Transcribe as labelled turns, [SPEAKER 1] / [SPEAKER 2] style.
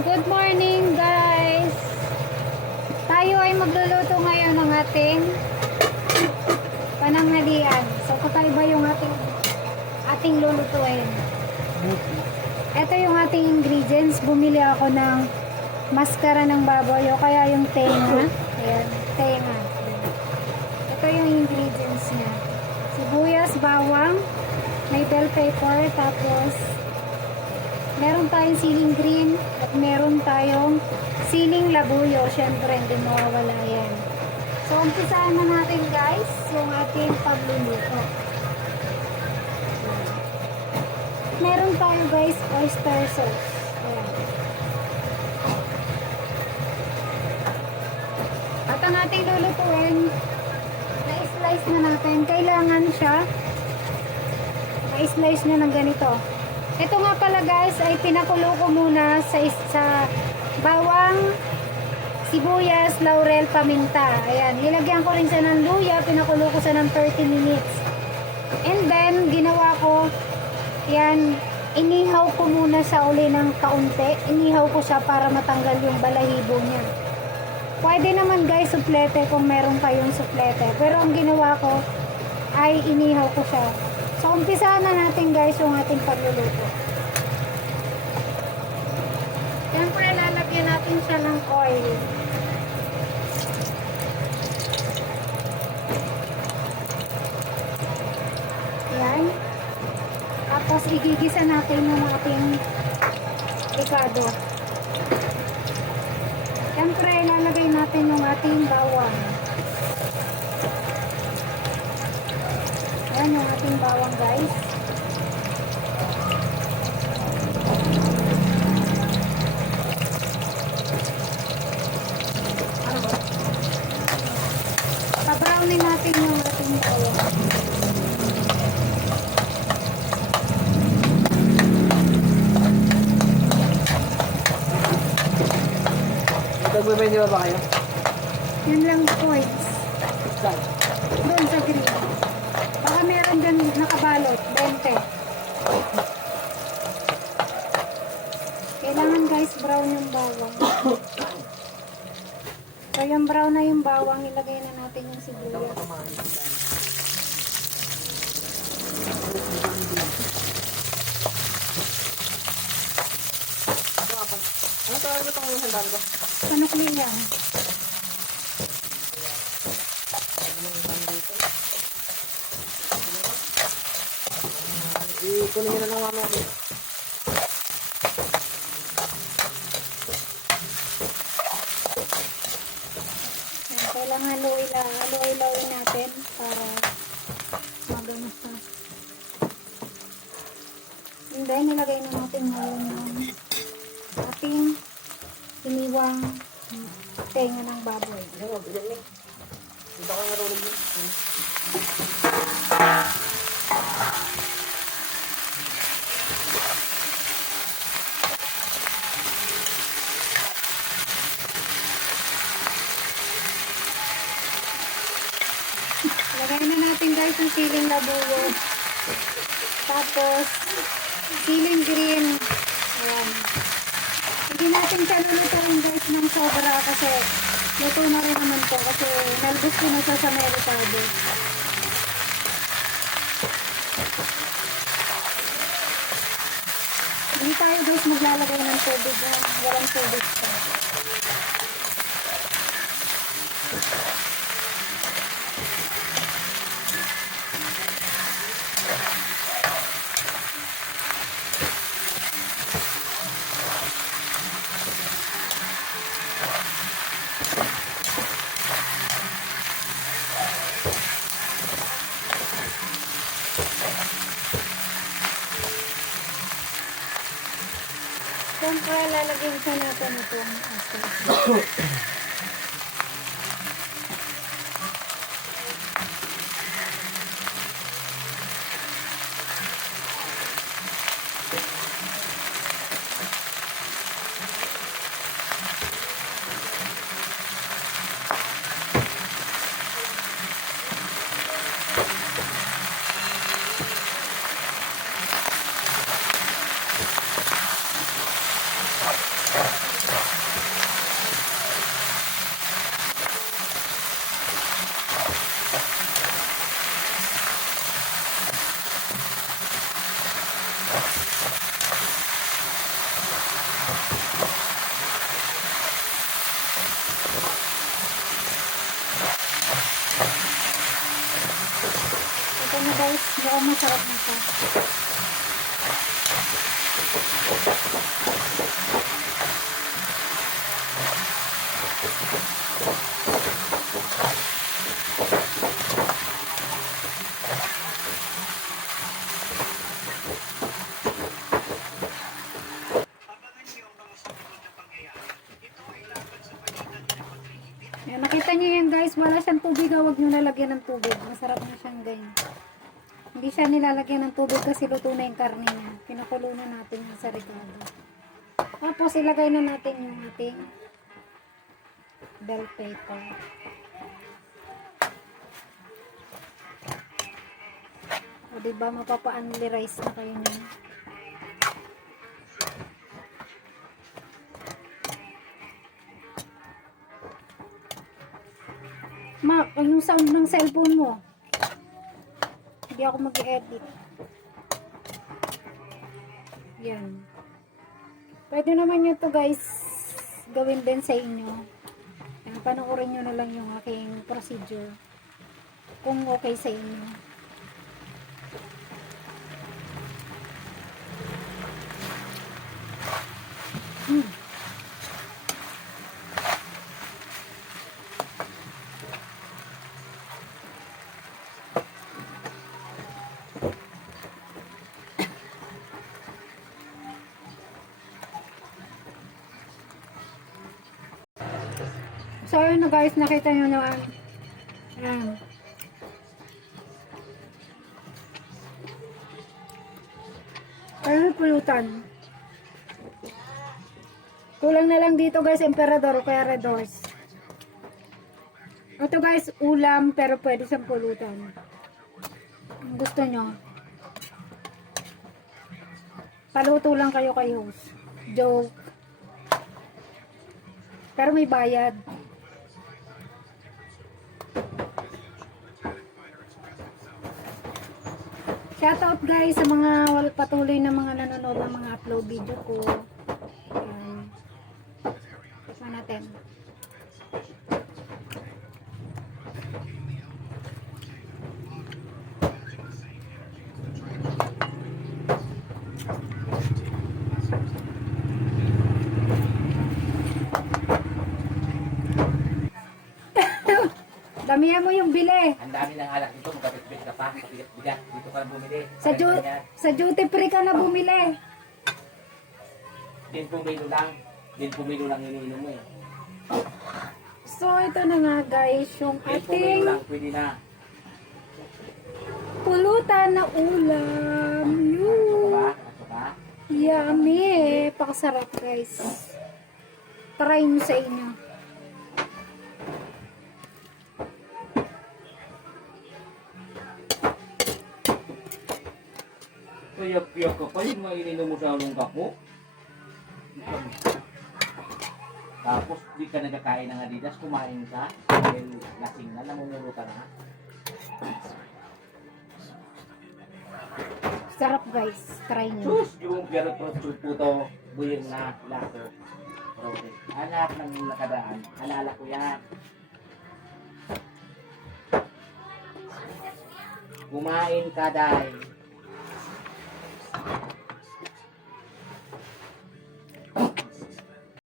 [SPEAKER 1] Good morning guys! Tayo ay magluluto ngayon ng ating pananghalian. So kakaiba yung ating ating lulutuin. Ito yung ating ingredients. Bumili ako ng maskara ng baboy o kaya yung tenga. Ayan, tenga. Ito yung ingredients niya. Sibuyas, bawang, may bell pepper, tapos meron tayong siling green at meron tayong siling labuyo. Siyempre, hindi mawawala yan. So, umpisaan na natin guys yung ating pagluluto. Meron tayo guys oyster sauce. Ayan. At ang ating lulutuin, na-slice na natin. Kailangan siya na-slice na ng ganito. Ito nga pala guys ay pinakulo ko muna sa, sa bawang, sibuyas, laurel, paminta. Ayan, nilagyan ko rin siya ng luya, pinakulo ko siya ng 30 minutes. And then, ginawa ko, yan, inihaw ko muna sa uli ng kaunti. Inihaw ko siya para matanggal yung balahibo niya. Pwede naman guys, suplete kung meron kayong suplete. Pero ang ginawa ko ay inihaw ko siya. So, umpisahan na natin guys yung ating pagluluto. Siyempre, lalagyan natin siya ng oil. Yan. Tapos, igigisa natin yung ating ikado. Siyempre, lalagay natin yung ating bawang. Yan yung ating bawang guys. Pa-brownin natin yung ating bawang.
[SPEAKER 2] Nagbe-video ba kayo?
[SPEAKER 1] Yan lang points.
[SPEAKER 2] Saan?
[SPEAKER 1] Doon sa green. Meron dyan nakabalot. 20. Kailangan guys brown yung bawang. So yung brown na yung bawang, ilagay na natin yung sibuyas.
[SPEAKER 2] Ano tawag mo itong sandal ko?
[SPEAKER 1] Panukli yan.
[SPEAKER 2] Ikunin nyo na lang mamaya.
[SPEAKER 1] Kailangan haluin haluin natin para magano siya. And then, nilagay na natin ngayon yung ating iniwang tenga ng baboy.
[SPEAKER 2] Ano, bigyan niyo. Dito ko narulog niyo.
[SPEAKER 1] Lagay na yung siling labuyo. Tapos, siling green. Ayan. Hindi natin siya lulutuin guys ng sobra kasi luto na rin naman po kasi nalbos ko na siya sa meritado. Hindi tayo guys maglalagay ng tubig. ah. Walang tubig pa. Siyempre, lalagyan siya natin itong asin. mukhang masarap na ito. Ayan, nakita niyo yan guys, wala siyang tubig, huwag niyo lalagyan ng tubig. Masarap na siyang ganyan. Hindi siya nilalagyan ng tubig kasi luto na yung karne niya. Pinakulo na natin yan sa regalo. Tapos ilagay na natin yung ating bell pepper. O diba, mapapa-unli rice na kayo niyan. Ma, yung sound ng cellphone mo. Hindi ako mag-edit. Yan. Pwede naman yun to guys, gawin din sa inyo. Yan, panoorin nyo na lang yung aking procedure. Kung okay sa inyo. So, ayun guys, nakita nyo naman. Ayan. Ayun, pulutan. Kulang na lang dito guys, emperador o kaya red horse. Ito guys, ulam pero pwede siyang pulutan. Gusto nyo. Paluto lang kayo kay host. Joke. Pero may bayad. Shoutout guys sa mga wal patuloy na mga nanonood ng mga upload video ko. Ayan. Tikman natin. Damihan mo yung bili.
[SPEAKER 3] Ang dami ng alak dito, magkapit-bit ka pa, bigat-bigat. Dito ka na bumili.
[SPEAKER 1] Sa, ju sa duty free ka na bumili.
[SPEAKER 3] Din pumilo lang. Din pumilo lang iniinom mo eh.
[SPEAKER 1] So, ito na nga guys, yung
[SPEAKER 3] Din pumilo
[SPEAKER 1] ating
[SPEAKER 3] lang, pwede na.
[SPEAKER 1] pulutan na ulam. Yun.
[SPEAKER 3] ba? Ako ba?
[SPEAKER 1] Yummy. Pakasarap guys. Try nyo sa inyo.
[SPEAKER 3] Kaya-kaya ka pa yung mga ininom mo sa ulong kapo. Tapos, di ka nagkakain ng Adidas, kumain ka. Dahil lasing na, namumulo ka na.
[SPEAKER 1] Sarap guys. Try nyo.
[SPEAKER 3] Sus! Yung garot ko puto, buyong na lato. Anak ng nakadaan, alala ko yan. Kumain ka, Day. Thank you.